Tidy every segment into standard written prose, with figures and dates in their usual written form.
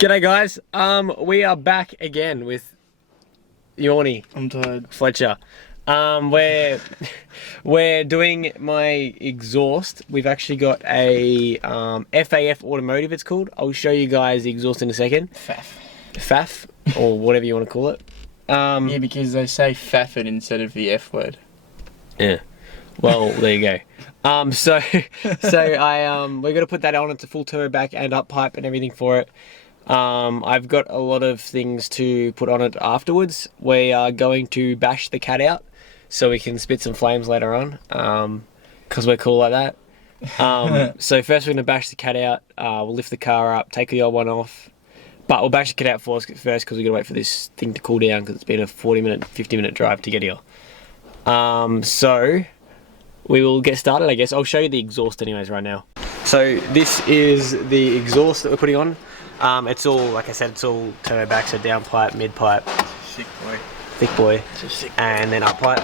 G'day guys, we are back again with Yawny. I'm tired. Fletcher. We're doing my exhaust. We've actually got a FAF automotive, it's called. I'll show you guys the exhaust in a second. FAF, or whatever you want to call it. Yeah, because they say FAF it instead of the F word. Yeah. Well, there you go. So we're gonna put that on. It's a full turbo back and up pipe and everything for it. I've got a lot of things to put on it afterwards. We are going to bash the cat out so we can spit some flames later on, because we're cool like that. So first we're going to bash the cat out. We'll lift the car up, take the old one off, but we'll bash the cat out first because we've got to wait for this thing to cool down because it's been a 40-minute, 50-minute drive to get here. So we will get started, I guess. I'll show you the exhaust anyways right now. So this is the exhaust that we're putting on. It's all, like I said, it's all turbo back, so down pipe, mid pipe, thick boy, and then up pipe.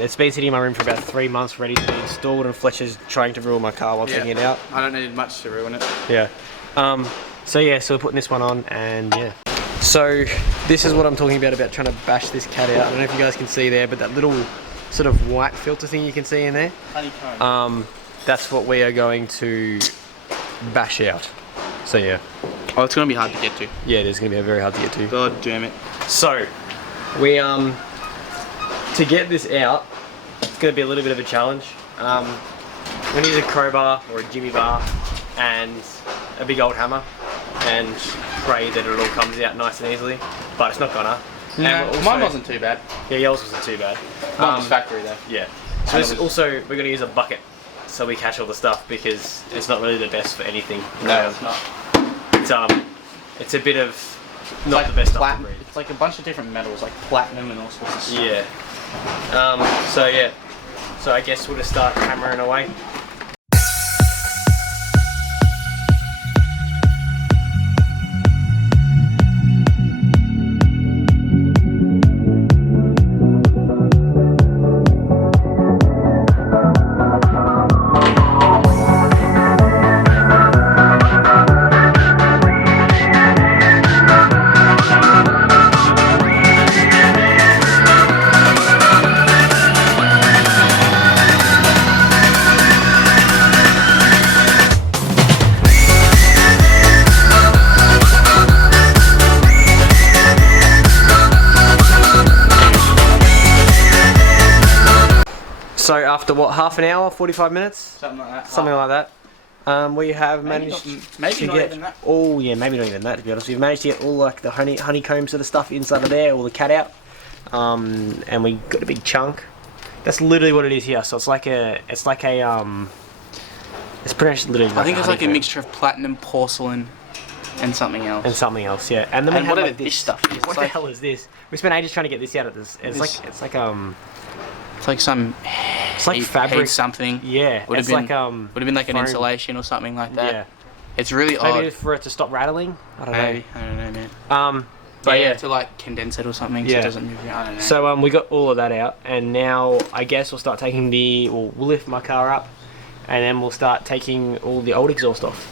It's been sitting in my room for about 3 months ready to be installed, and Fletcher's trying to ruin my car while taking it out. I don't need much to ruin it. Yeah. So we're putting this one on, and yeah. So this is what I'm talking about trying to bash this cat out. I don't know if you guys can see there, but that little sort of white filter thing you can see in there. Honeycomb. That's what we are going to bash out. So yeah. Oh, it's going to be hard to get to. Yeah, it is going to be very hard to get to. God damn it. So, we, to get this out, it's going to be a little bit of a challenge. We're going to use a crowbar or a jimmy bar and a big old hammer and pray that it all comes out nice and easily, but it's not gonna. No, mine wasn't too bad. Yeah, yours wasn't too bad. Mine was factory though. Yeah. So this also, we're going to use a bucket so we catch all the stuff because it's not really the best for anything. No, it's not. It's a bit of not the best stuff to breed. It's like a bunch of different metals, like platinum and all sorts of stuff. Yeah. So I guess we'll just start hammering away. So after what, half an hour, 45 minutes? Something like that. Something like that. We have managed to get, oh yeah, maybe not even that, to be honest. We've managed to get all like the honeycomb sort of stuff inside of there, all the cat out. And we got a big chunk. That's literally what it is here. So it's pretty much literally like I think it's like a mixture of platinum, porcelain, and something else. And something else, yeah. And then we have like this stuff. What the hell is this? We spent ages trying to get this out of this. It's like some. It's like fabric something. Yeah. Would have been like foam. an insulation or something like that. Yeah. It's really odd. Maybe for it to stop rattling. I don't know. I don't know, man. But yeah, to like condense it or something so it doesn't move. I don't know. So we got all of that out, and now I guess we'll start taking we'll lift my car up, and then we'll start taking all the old exhaust off.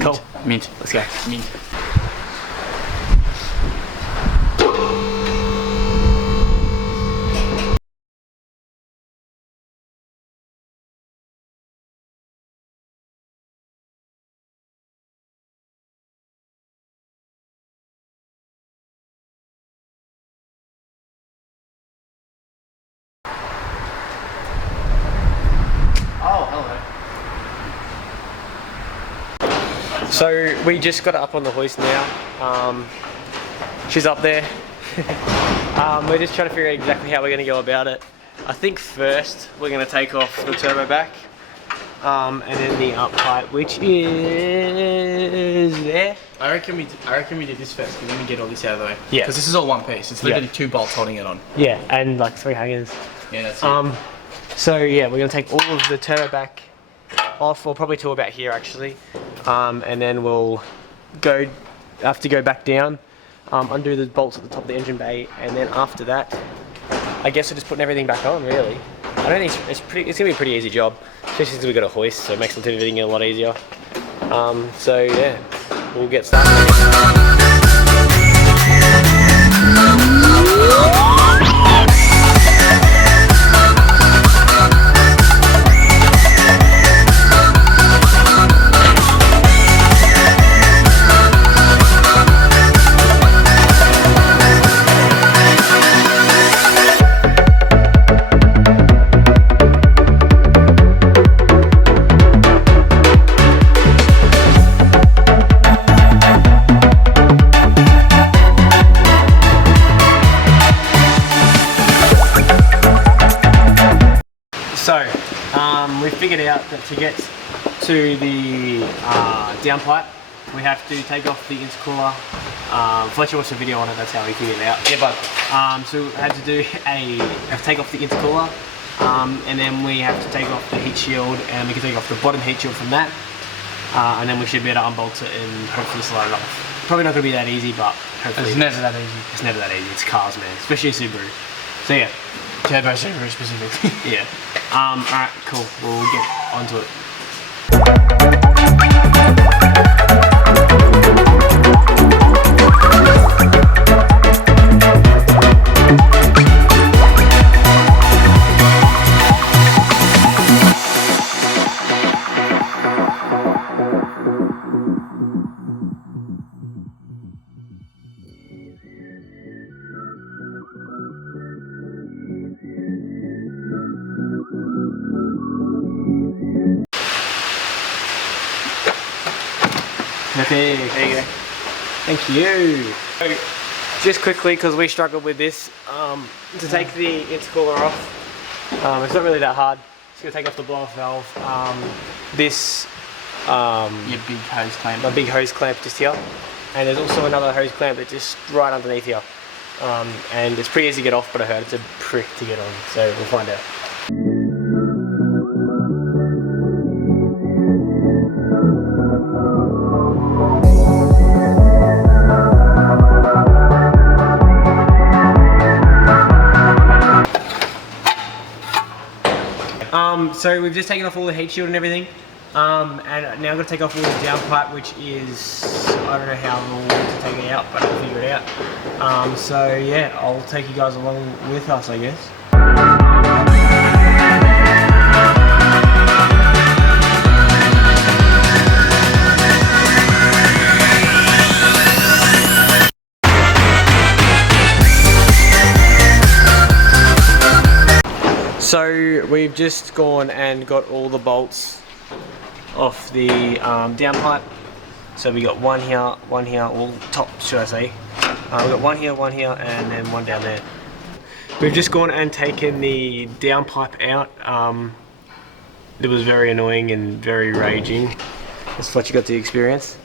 Cool. Mint. Let's go. Mint. So we just got up on the hoist now. She's up there. We're just trying to figure out exactly how we're going to go about it. I think first we're going to take off the turbo back, and then the up pipe, which is there. I reckon we did this first, because then we get all this out of the way. Yeah. Because this is all one piece. It's literally 2 bolts holding it on. Yeah, and like 3 hangers. Yeah, that's it. So yeah, we're going to take all of the turbo back off, or probably to about here actually, and then we'll have to go back down, undo the bolts at the top of the engine bay, and then after that, I guess we're just putting everything back on really. I don't think it's gonna be a pretty easy job, especially since we got a hoist, so it makes everything a lot easier. So yeah, we'll get started. So, we figured out that to get to the downpipe, we have to take off the intercooler. Fletcher watched a video on it, that's how we figured it out. Yeah, but so we had to do have to take off the intercooler, and then we have to take off the heat shield, and we can take off the bottom heat shield from that, and then we should be able to unbolt it and hopefully slide it off. Probably not going to be that easy, but hopefully. It's never that easy. It's never that easy. It's cars, man, especially a Subaru. So yeah. Turbo Subaru specifically. Yeah. Alright, cool. We'll get onto it. Okay, there you go. Thank you. So, just quickly, because we struggled with this, to take the intercooler off, it's not really that hard. Just gonna take off the blow-off valve. This, Your big hose clamp. my big hose clamp just here, and there's also another hose clamp that's just right underneath here. And it's pretty easy to get off, but I heard it's a prick to get on, so we'll find out. So we've just taken off all the heat shield and everything, and now I've got to take off all the downpipe, which is, I don't know how long to take it out, but I'll figure it out. So yeah, I'll take you guys along with us, I guess. So we've just gone and got all the bolts off the downpipe. So we got one here, all top should I say. We've got one here, and then one down there. We've just gone and taken the downpipe out. It was very annoying and very raging. That's what you got to experience.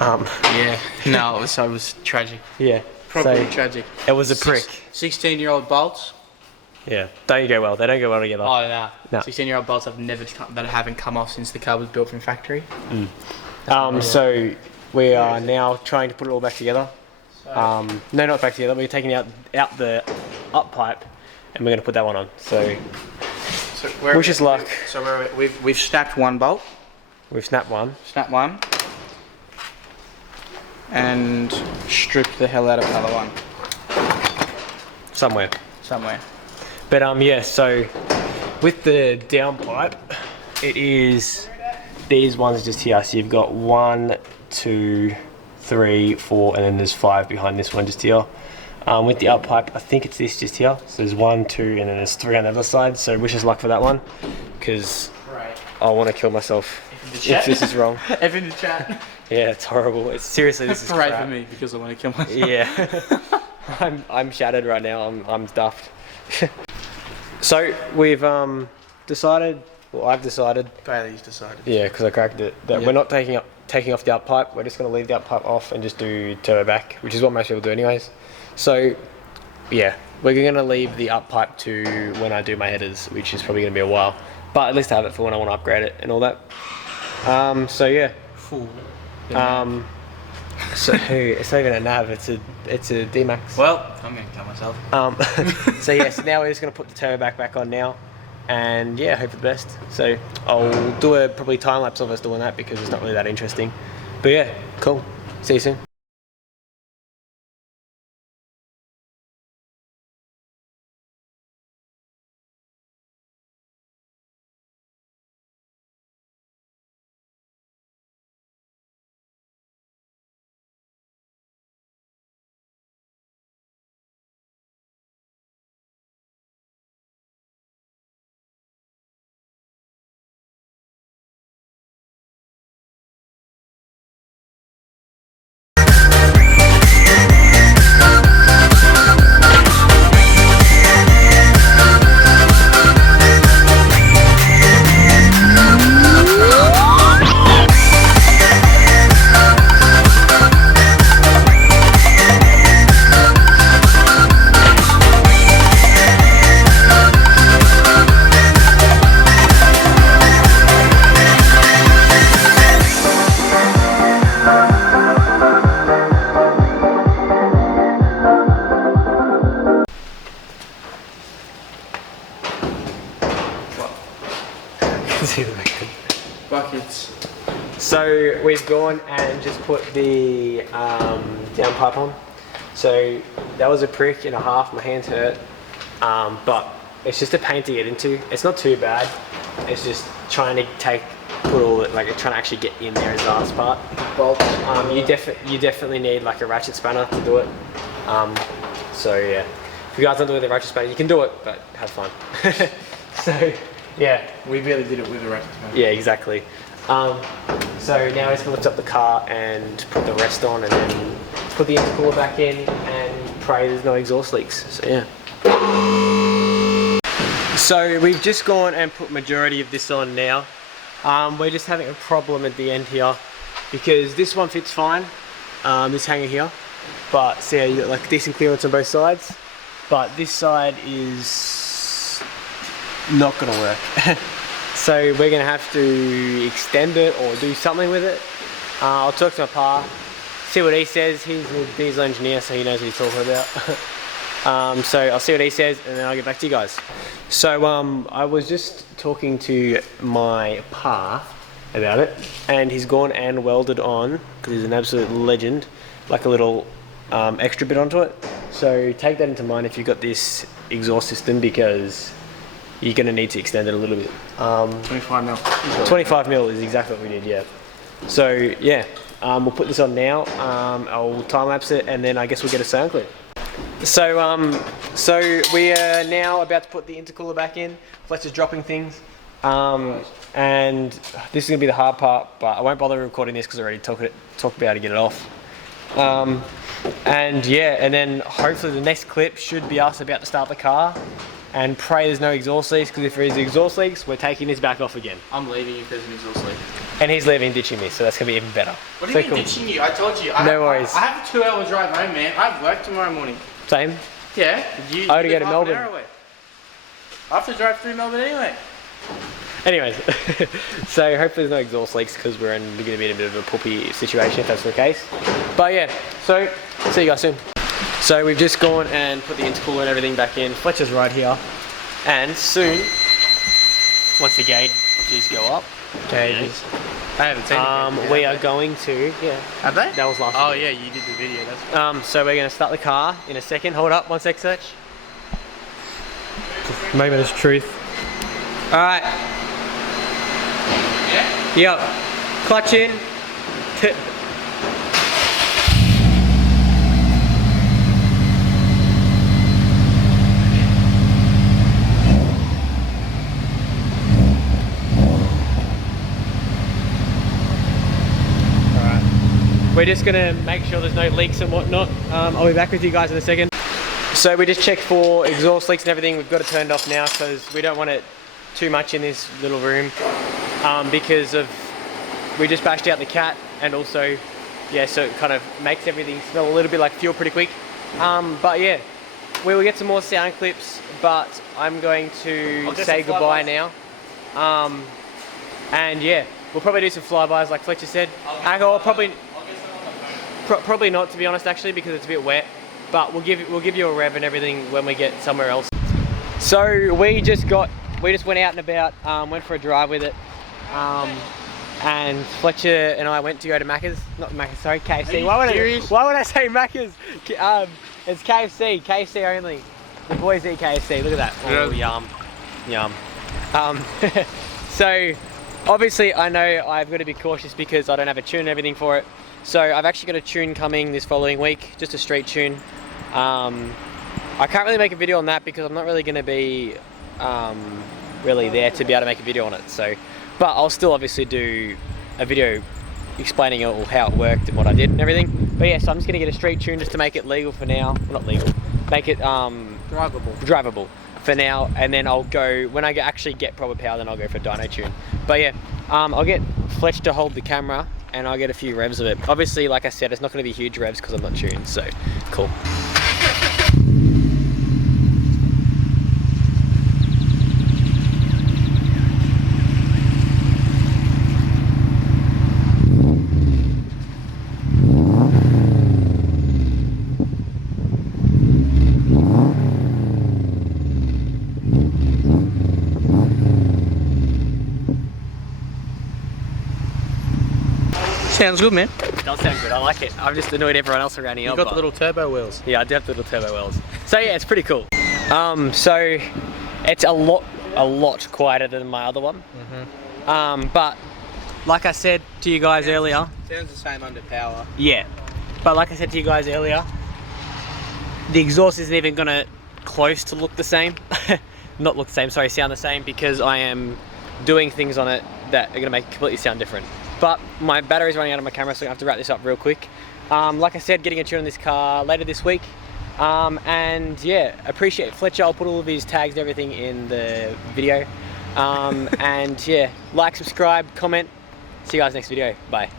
Yeah, no, it was tragic. Yeah, Probably tragic. It was a prick. 16-year-old bolts. Yeah, don't go well. They don't go well together. Oh no. No. 16-year-old bolts that haven't come off since the car was built from factory. So we are now trying to put it all back together. No, not back together. We're taking out the up pipe, and we're going to put that one on. So wish us luck. So we've snapped one bolt. We've snapped one. Snapped one. And stripped the hell out of another one. Somewhere. But yeah, so with the downpipe, it is these ones just here. So you've got 1, 2, 3, 4, and then there's 5 behind this one just here. With the up pipe, I think it's this just here. So there's 1, 2, and then there's 3 on the other side. So wish us luck for that one, because I want to kill myself if this is wrong. F in the chat. Yeah, it's horrible. It's seriously, this is Pray crap. for me because I want to kill myself. Yeah. I'm shattered right now. I'm stuffed. So we've decided. Well, I've decided. Bailey's decided. Yeah, because I cracked it. That we're not taking off the up pipe. We're just going to leave the up pipe off and just do turbo back, which is what most people do anyways. So yeah, we're going to leave the up pipe to when I do my headers, which is probably going to be a while. But at least I have it for when I want to upgrade it and all that. So yeah. So it's not even a nav, it's a D-Max. Well, I'm going to kill myself. So yeah, so now we're just going to put the turbo back on now, and yeah, hope for the best. So I'll do a probably time lapse of us doing that because it's not really that interesting. But yeah, Cool. See you soon. See the Buckets. So we've gone and just put the downpipe on. So that was a prick and a half. My hands hurt, but it's just a pain to get into. It's not too bad. It's just trying to put all it, like trying to actually get in there is the last part. Bolts. You definitely need like a ratchet spanner to do it. So yeah, if you guys don't do it with a ratchet spanner, you can do it, but have fun. So yeah, We barely did it with a ratchet spanner. yeah, exactly. So now he's gonna lift up the car and put the rest on, and then put the intercooler back in, and pray there's no exhaust leaks. So yeah. So we've just gone and put majority of this on now. We're just having a problem at the end here because this one fits fine, this hanger here, but see how you got like decent clearance on both sides, but this side is not gonna work. So we're gonna have to extend it or do something with it. I'll talk to my pa, see what he says. He's a diesel engineer, so he knows what he's talking about. So I'll see what he says, and then I'll get back to you guys. So I was just talking to my pa about it, and he's gone and welded on, because he's an absolute legend, like a little extra bit onto it. So take that into mind if you've got this exhaust system, because you're going to need to extend it a little bit. 25 mil. 25 mil is exactly what we did, yeah. So yeah, we'll put this on now. I'll time lapse it, and then I guess we'll get a sound clip. So we are now about to put the intercooler back in. Fletcher's dropping things, and this is gonna be the hard part. But I won't bother recording this because I already talked about it to get it off. And yeah, and then hopefully the next clip should be us about to start the car, and pray there's no exhaust leaks, because if there is exhaust leaks, we're taking this back off again. I'm leaving if there's an exhaust leak. And he's leaving, ditching me, so that's gonna be even better. What do you mean ditching you? I told you. No worries. I have a 2-hour drive home, man. I have work tomorrow morning. Same. Yeah. I gotta go to Melbourne. I have to drive through Melbourne anyway. Anyways, so hopefully there's no exhaust leaks, because we're going to be in a bit of a poopy situation if that's the case. But yeah, so see you guys soon. So we've just gone and put the intercooler and everything back in. Fletcher's right here, and soon, once the gauges go up, gauges, I haven't seen it. we are going to, yeah. Have they? That was last Oh video. yeah, you did the video. That's So we're going to start the car in a second. Hold up, one sec, search. Maybe there's truth. All right. Yeah? Yep. Clutch in. We're just gonna make sure there's no leaks and whatnot. I'll be back with you guys in a second. So we just checked for exhaust leaks and everything. We've got it turned off now because we don't want it too much in this little room, because of we just bashed out the cat, and also yeah, so it kind of makes everything smell a little bit like fuel pretty quick. But yeah, we will get some more sound clips, but I'm going to say goodbye now. And yeah, we'll probably do some flybys like Fletcher said. I'll probably not, to be honest, actually, because it's a bit wet. But we'll give you a rev and everything when we get somewhere else. So we just went out and about, went for a drive with it, and Fletcher and I went to go to Macca's, not Macca's, sorry, KFC. Why would I say Macca's? It's KFC, KFC only. The boys eat KFC, look at that. Oh, yum, yum. So, obviously I know I've got to be cautious because I don't have a tune and everything for it. So I've actually got a tune coming this following week, just a street tune. I can't really make a video on that because I'm not really going to be really there to be able to make a video on it. So, but I'll still obviously do a video explaining all how it worked and what I did and everything. But yeah, so I'm just going to get a street tune just to make it legal for now. Well, not legal, make it drivable for now, and then I'll go, when I actually get proper power, then I'll go for a dyno tune. But yeah, I'll get Fletch to hold the camera and I'll get a few revs of it. Obviously, like I said, it's not going to be huge revs because I'm not tuned, so cool. Sounds good, man. It does sound good, I like it. I've just annoyed everyone else around here. You got the little turbo wheels. Yeah, I do have the little turbo wheels. So yeah, it's pretty cool. So it's a lot quieter than my other one. But like I said to you guys earlier, Sounds the same under power. yeah. But like I said to you guys earlier, the exhaust isn't even gonna close to look the same. Not look the same, sorry, sound the same, because I am doing things on it that are gonna make it completely sound different. But my battery's running out of my camera, so I have to wrap this up real quick. Like I said, getting a tune on this car later this week. And yeah, appreciate Fletcher. I'll put all of his tags and everything in the video. And yeah, like, subscribe, comment. See you guys next video. Bye.